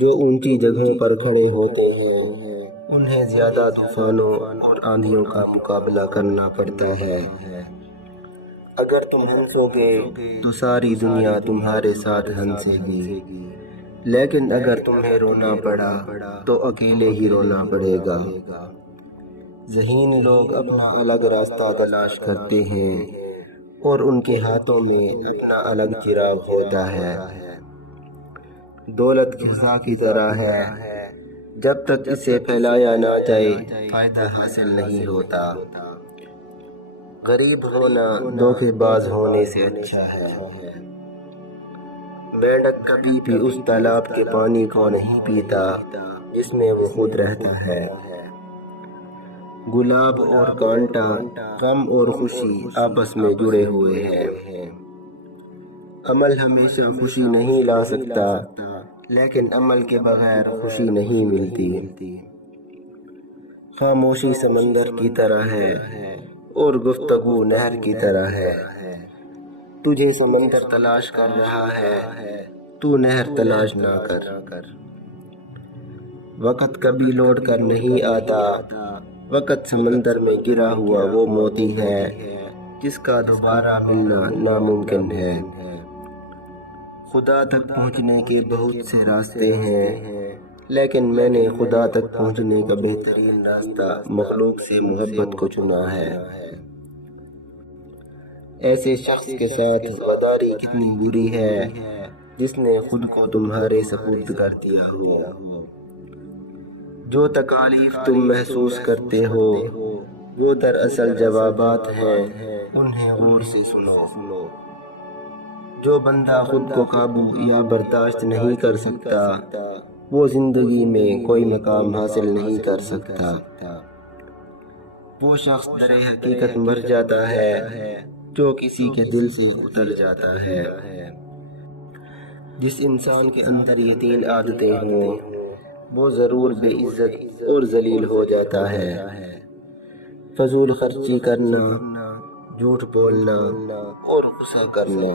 جو اونچی جگہوں پر کھڑے ہوتے ہیں انہیں زیادہ طوفانوں اور آندھیوں کا مقابلہ کرنا پڑتا ہے۔ اگر تم ہنسو گے تو ساری دنیا تمہارے ساتھ ہنسے گی، لیکن اگر تمہیں رونا پڑا تو اکیلے ہی رونا پڑے گا۔ ذہین لوگ اپنا الگ راستہ تلاش کرتے ہیں اور ان کے ہاتھوں میں اپنا الگ چراغ ہوتا ہے۔ دولت فضا کی طرح ہے، جب تک اسے پھیلایا نہ جائے فائدہ حاصل نہیں ہوتا۔ غریب ہونا دھوکے باز ہونے سے اچھا ہے۔ مینڈک کبھی بھی اس تالاب کے پانی کو نہیں پیتا جس میں وہ خود رہتا ہے۔ گلاب اور کانٹا، غم اور خوشی آپس میں جڑے ہوئے ہیں۔ عمل ہمیشہ خوشی نہیں لا سکتا، لیکن عمل کے بغیر خوشی نہیں ملتی۔ خاموشی سمندر کی طرح ہے اور گفتگو نہر کی طرح ہے۔ تجھے سمندر تلاش کر رہا ہے، تو نہر تلاش نہ کر۔ وقت کبھی لوٹ کر نہیں آتا، وقت سمندر میں گرا ہوا وہ موتی ہے جس کا دوبارہ ملنا ناممکن ہے۔ خدا تک پہنچنے کے بہت سے راستے ہیں، لیکن میں نے خدا تک پہنچنے کا بہترین راستہ مخلوق سے محبت کو چنا ہے۔ ایسے شخص کے ساتھ غداری کتنی بری ہے جس نے خود کو تمہارے سپرد کر دیا ہو۔ جو تکالیف تم محسوس کرتے ہو وہ دراصل جوابات ہیں، انہیں غور سے سنو۔ جو بندہ خود کو قابو یا برداشت نہیں کر سکتا وہ زندگی میں کوئی مقام حاصل نہیں کر سکتا۔ وہ شخص در حقیقت مر جاتا ہے جو کسی کے دل سے اتر جاتا ہے۔ جس انسان کے اندر یہ تین عادتیں ہوں وہ ضرور بے عزت اور ذلیل ہو جاتا ہے۔ فضول خرچی کرنا، جھوٹ بولنا اور غصہ کرنا۔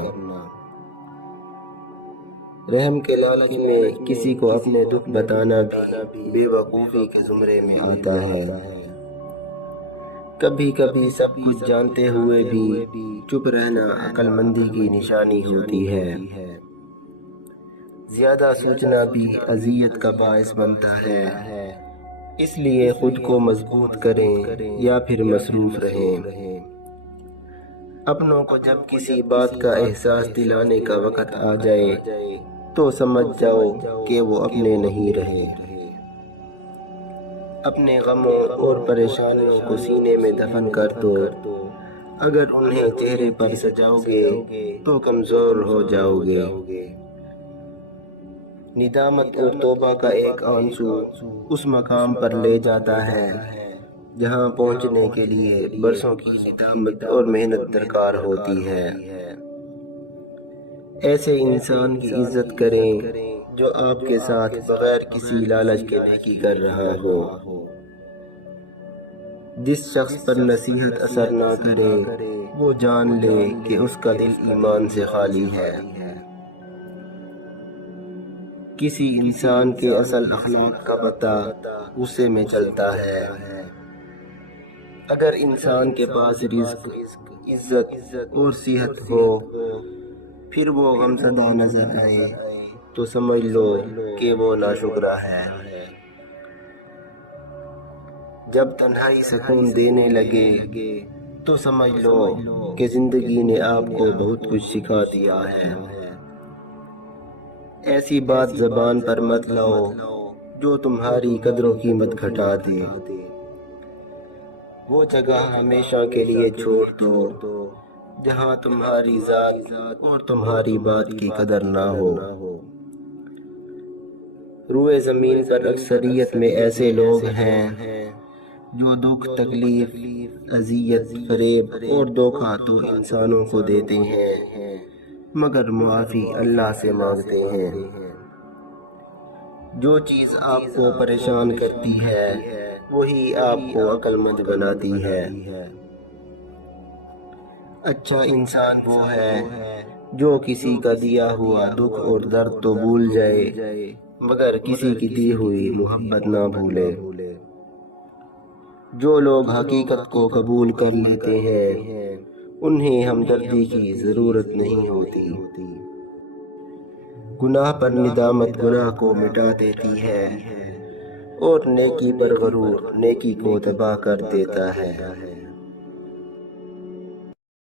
رحم کے لالچ میں کسی کو اپنے دکھ بتانا بھی بے وقوفی کے زمرے میں آتا ہے۔ کبھی کبھی سب کچھ جانتے ہوئے بھی چپ رہنا عقل مندی کی نشانی ہوتی ہے۔ زیادہ سوچنا بھی اذیت کا باعث بنتا ہے، اس لیے خود کو مضبوط کریں یا پھر مصروف رہیں۔ اپنوں کو جب کسی بات کا احساس دلانے کا وقت آ جائے تو سمجھ جاؤ کہ وہ اپنے نہیں رہے۔ اپنے غموں اور پریشانیوں کو سینے میں دفن کر دو، اگر انہیں چہرے پر سجاؤ گے تو کمزور ہو جاؤ گے۔ ندامت اور توبہ کا ایک آنسو اس مقام پر لے جاتا ہے جہاں پہنچنے کے لیے برسوں کی ندامت اور محنت درکار ہوتی ہے۔ ایسے انسان کی عزت کریں جو آپ کے ساتھ بغیر کسی لالچ کے نیکی کر رہا ہو۔ جس شخص پر نصیحت اثر نہ کرے وہ جان لے کہ اس کا دل ایمان سے خالی ہے۔ کسی انسان کے اصل اخلاق کا پتہ غصے میں چلتا ہے۔ اگر انسان کے پاس رزق، عزت اور صحت ہو پھر وہ غمزدہ نظر آئے تو سمجھ لو کہ وہ ناشکرا ہے۔ جب تنہائی سکون دینے لگے تو سمجھ لو کہ زندگی نے آپ کو بہت کچھ سکھا دیا ہے۔ ایسی بات زبان پر مت لاؤ جو تمہاری قدر و قیمت گھٹا دے۔ وہ جگہ ہمیشہ کے لیے چھوڑ دو جہاں تمہاری ذات اور تمہاری بات کی قدر نہ ہو۔ روئے زمین پر اکثریت میں ایسے لوگ ہیں جو دکھ، تکلیف، اذیت، فریب اور دھوکہ تو انسانوں کو دیتے ہیں مگر معافی اللہ سے مانگتے ہیں۔ جو چیز آپ کو پریشان کرتی ہے وہی آپ کو عقل مند بناتی ہے۔ اچھا انسان وہ ہے جو کسی کا دیا ہوا دکھ اور درد تو بھول جائے مگر کسی کی دی ہوئی محبت نہ بھولے۔ جو لوگ حقیقت کو قبول کر لیتے ہیں انہیں ہمدردی کی ضرورت نہیں ہوتی۔ گناہ پر ندامت گناہ کو مٹا دیتی ہے اور نیکی پر غرور نیکی کو تباہ کر دیتا ہے۔